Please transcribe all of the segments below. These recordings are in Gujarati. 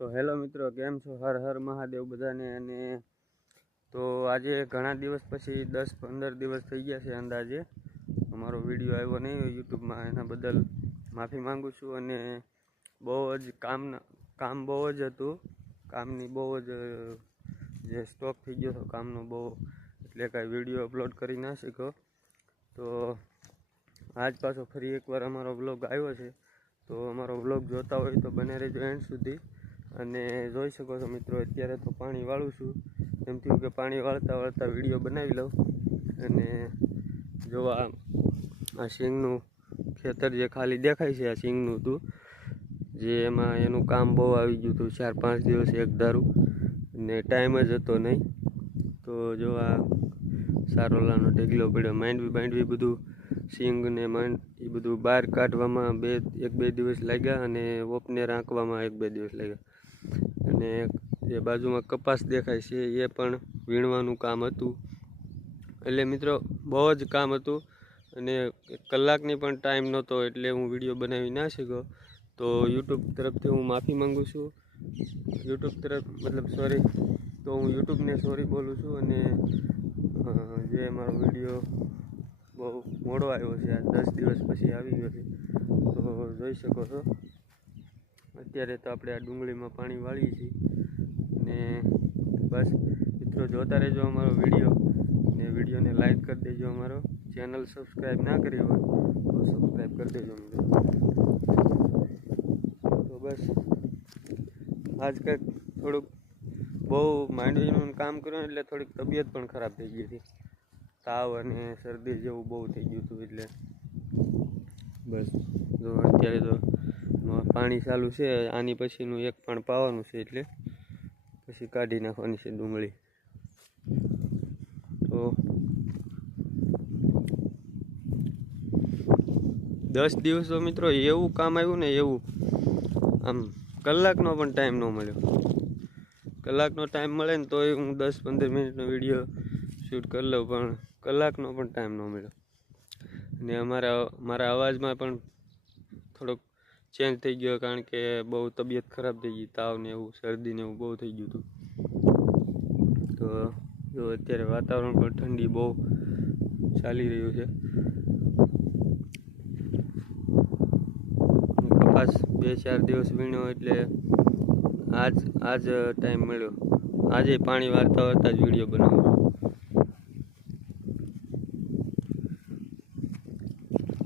તો હેલો મિત્રો, કેમ છો? હર હર મહાદેવ બધાને। અને તો આજે ઘણા દિવસ પછી 10-15 દિવસ થઈ ગયા છે અંદાજે અમારો વિડીયો આવ્યો નહીં હોય યુટ્યુબમાં, એના બદલ માફી માંગુ છું। અને બહુ જ કામ બહુ જ હતું, કામની બહુ જ જે સ્ટોક થઈ ગયો હતો કામનો બહુ, એટલે કાંઈ વિડીયો અપલોડ કરી ના શક્યો। તો આજ પાછો ફરી એકવાર અમારો વ્લોગ આવ્યો છે। તો અમારો વ્લોગ જોતા હોય તો બને રહેજો એન્ડ સુધી। અને જોઈ શકો છો મિત્રો, અત્યારે તો પાણી વાળું છું, એમ થયું કે પાણી વાળતા વાળતા વિડીયો બનાવી લઉં। અને જો આ સિંગનું ખેતર જે ખાલી દેખાય છે, આ સિંગનું હતું જે એમાં એનું કામ બહુ આવી ગયું હતું, 4-5 દિવસ એક ધારું, ને ટાઈમ જ હતો નહીં। તો જો આ સારોલાનો ઢગલો પડ્યો, માંડવી બધું સિંગ ને એ બધું બહાર કાઢવામાં 1-2 દિવસ લાગ્યા, અને ઓપને રાખવામાં 1-2 દિવસ લાગ્યા। અને જે બાજુમાં કપાસ દેખાય છે એ પણ વીણવાનું કામ હતું। એટલે મિત્રો બહુ જ કામ હતું, અને કલાકની પણ ટાઈમ નહોતો, એટલે હું વિડીયો બનાવી ના શક્યો। તો યુટ્યુબ તરફથી હું માફી માંગુ છું, તો હું યુટ્યુબને સોરી બોલું છું। અને જે મારો વિડીયો બહુ મોડો આવ્યો છે, આ 10 દિવસ પછી આવી ગયો છે, તો જોઈ શકો છો। અત્યારે તો આપણે આ ડુંગળીમાં પાણી વાળીએ છીએ, ને બસ મિત્રો જોતા રહેજો અમારો વિડીયો, ને વિડીયોને લાઈક કરી દેજો। અમારો ચેનલ સબસ્ક્રાઈબ ના કરી હોય તો સબસ્ક્રાઈબ કરી દેજો મિત્રો। તો બસ આજ કંઈક થોડુંક બહુ માંડવીનું કામ કર્યું એટલે થોડીક તબિયત પણ ખરાબ થઈ ગઈ હતી, તાવ અને શરદી જેવું બહુ થઈ ગયું હતું। એટલે બસ જો અત્યારે તો પાણી ચાલુ છે, આની પછીનું એક પણ પાવાનું છે, એટલે પછી કાઢી નાખવાની છે ડુંગળી। તો 10 દિવસ તો મિત્રો એવું કામ આવ્યું ને, એવું આમ કલાકનો પણ ટાઈમ ન મળ્યો। કલાકનો ટાઈમ મળે ને તોય હું 10-15 મિનિટનો વિડીયો શૂટ કરી લઉં, પણ કલાકનો પણ ટાઈમ ન મળ્યો। અને મારા અવાજમાં પણ થોડોક ચેન્જ થઈ ગયો, કારણ કે બહુ તબિયત ખરાબ થઈ ગઈ, તાવ ને એવું, શરદી ને એવું બહુ થઈ ગયું હતું। તો જો અત્યારે વાતાવરણ પણ ઠંડી બહુ ચાલી રહ્યું છે। કપાસ 2-4 દિવસ વીણ્યો, એટલે આજ ટાઈમ મળ્યો, આજે પાણી વાળતા જ વિડીયો બનાવું છું।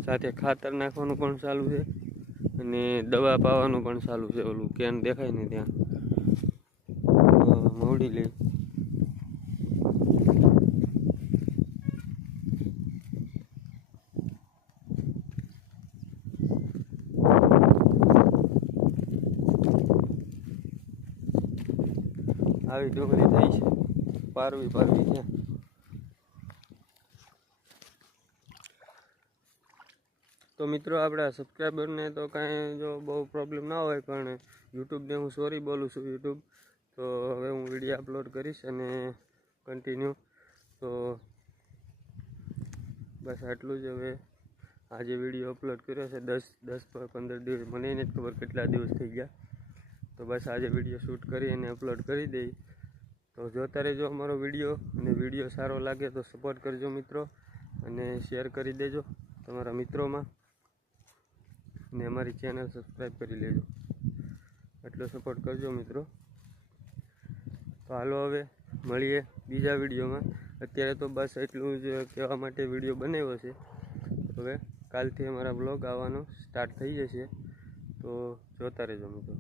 સાથે ખાતર નાખવાનું પણ ચાલુ છે, અને દવા પાવાનું પણ ચાલુ છે। ઓલું કેન દેખાય ને ત્યાં મોડી લઈ આવી ડુંગળી થઈ છે, પારવી છે। તો મિત્રો આપણા સબસ્ક્રાઈબરને તો કાંઈ જો બહુ પ્રોબ્લેમ ના હોય, પણ યુટ્યુબને હું સોરી બોલું છું। યુટ્યુબ તો હવે હું વિડીયો અપલોડ કરીશ અને કન્ટિન્યુ। તો બસ આટલું જ। હવે આજે વિડીયો અપલોડ કર્યો છે 10-15 દિવસ, મને નથી ખબર કેટલા દિવસ થઈ ગયા। તો બસ આજે વિડીયો શૂટ કરી અને અપલોડ કરી દઈ। તો જોતા રહેજો અમારો વિડીયો, અને વિડીયો સારો લાગે તો સપોર્ટ કરજો મિત્રો, અને શેર કરી દેજો તમારા મિત્રોમાં, ને અમારી ચેનલ સબસ્ક્રાઈબ કરી લેજો, એટલો સપોર્ટ કરજો મિત્રો। તો હાલો હવે મળીએ બીજા વિડીયોમાં। અત્યારે તો બસ એટલું જ કહેવા માટે વિડીયો બનાવ્યો છે। હવે કાલથી અમારા બ્લોગ આવવાનો સ્ટાર્ટ થઈ જશે, તો જોતા રહેજો મિત્રો।